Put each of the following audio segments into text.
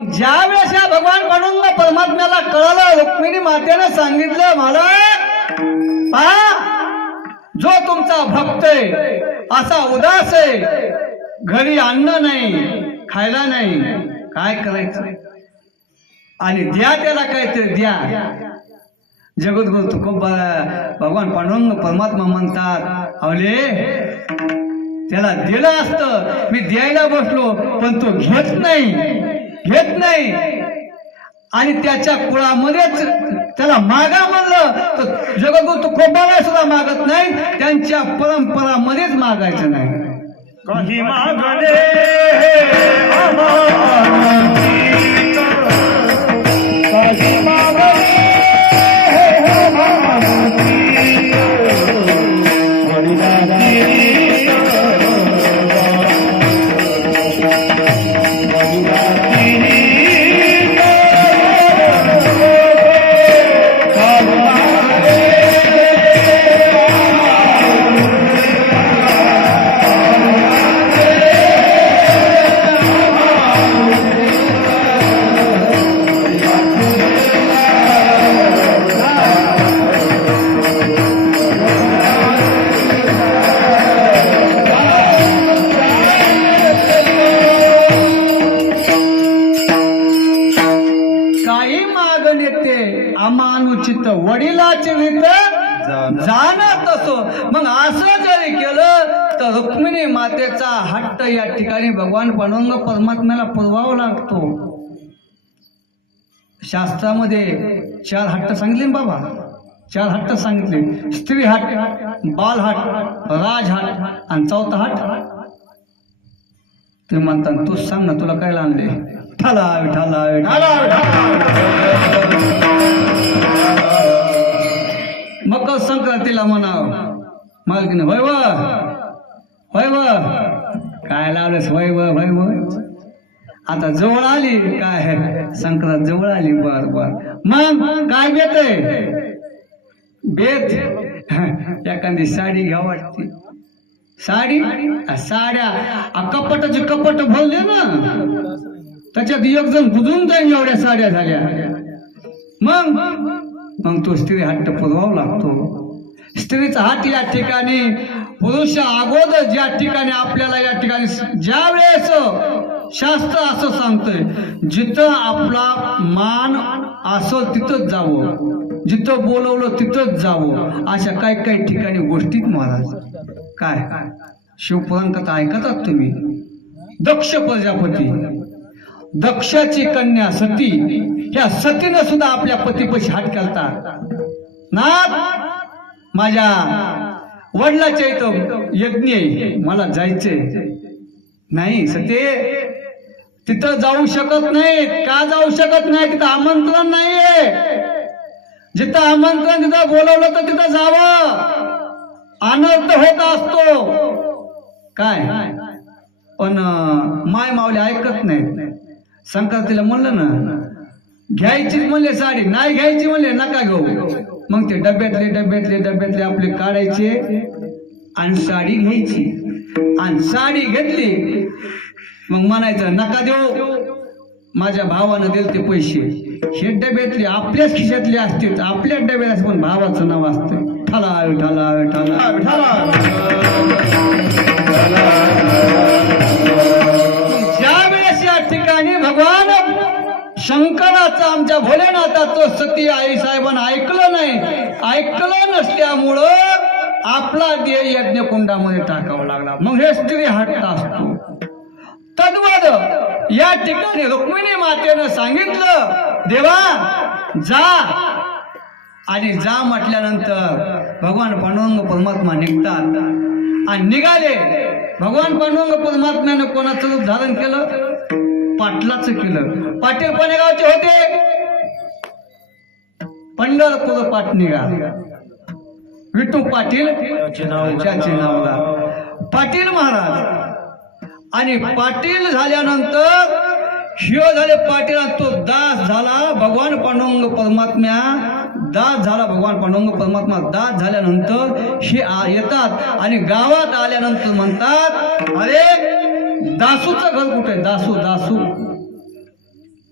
ज्या वेळेस या भगवान पांडुरंग परमात्म्याला कळलं रुक्मिणी मातेनं सांगितलं मला पहा जो तुमचा भक्त आहे असा उदास आहे. घरी अन्न नाही खायला नाही काय करायचं? आणि द्या त्याला काहीतरी द्या. जगद्गुरु तुकोब भगवान पांडुरंग परमात्मा म्हणतात अवले त्याला दिलं असतं. मी द्यायला बसलो पण तो घेत नाही. घेत नाही. आणि त्याच्या कुळामध्येच त्याला मागा म्हणलं तर जगद्गुरु तुकोबाला सुद्धा मागत नाही त्यांच्या परंपरामध्येच मागायचं नाही. काही मागणे वडिलाचे वित जाणत. असो. मग असं जरी केलं तर रुक्मिणी मातेचा हट्ट या ठिकाणी भगवान पांडुरंग परमात्म्याला पुरवावा लागतो. शास्त्रामध्ये चार हट्ट सांगितले बाबा? चार हट्ट सांगितले. स्त्री हट बाल हट राज हट आणि चौथा हट. ते म्हणतात तूच सांग ना तुला काय आणले ठाला ठाला ठाला मकर मालकीने वय व वय व काय लावलंस? वय व वय व आता जवळ आली काय? संक्रांत जवळ आली बर बर. मग काय बेत आहे? बेत? एखादी साडी घ्या वाटते. साडी? साड्या. आ, कपटाचे कपट भरले ना? त्याच्यात एक जण बुजून जाईल एवढ्या साड्या झाल्या. मग? मग तो स्त्री हट्ट पुरवावा लागतो. स्त्रीचा हात या ठिकाणी पुरुष अगोदर ज्या ठिकाणी आपल्याला या ठिकाणी ज्या वेळेस शास्त्र असं सांगतंय जिथं आपला मान असं तिथंच जावं. जिथं बोलवलं तिथंच जावं. अशा काही काही ठिकाणी गोष्टीत महाराज. काय? शिवपुराण कथा ऐकतात तुम्ही? दक्ष प्रजापती. दक्षाची कन्या सती. या सतीनं सुद्धा आपल्या पतीपशी हात घालतात ना माझ्या वडिलाच्या इथं यज्ञ आहे. मला जायचंय. नाही सते तिथं जाऊ शकत नाही का जाऊ शकत नाही तिथं आमंत्रण नाहीये. जिथं आमंत्रण तिथं बोलवलं तर तिथं जावं. अनर्थ होत असतो. काय? पण माय मावले ऐकत नाहीत. संक्रांतीला म्हणलं ना घ्यायची म्हणले साडी नाही घ्यायची म्हणले नका घेऊ. मग ते डब्यातले डब्यातले डब्यातले आपले काढायचे आणि साडी घ्यायची. आणि साडी घेतली. मग म्हणायचं नका देऊ. माझ्या भावानं दिले ते पैसे. हे डब्यातले आपल्याच खिशातले असतील आपल्याच डब्यात असं पण भावाचं नाव असतं ठला ठला ठला ठाला त्या आमच्या भोलेनाथाचं सती आई साहेबांना ऐकलं नाही. ऐकलं नसल्यामुळं आपला देह यज्ञकुंडामध्ये टाकावा लागला. मग हे स्त्री हट्ट असतो. तद्वद या ठिकाणी रुक्मिणी मातेनं सांगितलं देवा जा. आणि जा म्हटल्यानंतर भगवान पांडुरंग परमात्मा निघतात. आणि निघाले. भगवान पांडुरंग परमात्म्यानं कोणाचं रूप धारण केलं? पाटलाचं केलं. पाटील कोण्या गावचे होते. पंढरपूर पाटणीला. विठू पाटील त्याचे नावला. पाटील महाराज. आणि पाटील झाल्यानंतर शिव झाले पाटील तो दास झाला भगवान पांडुरंग परमात्म्या. दास झाला भगवान पांडुरंग परमात्मा. दास झाल्यानंतर हे आ- येतात आणि गावात आल्यानंतर म्हणतात अरे दासूचं घर कुठे दासू दासू.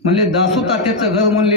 म्हणले दासू तात्याचं घर म्हणले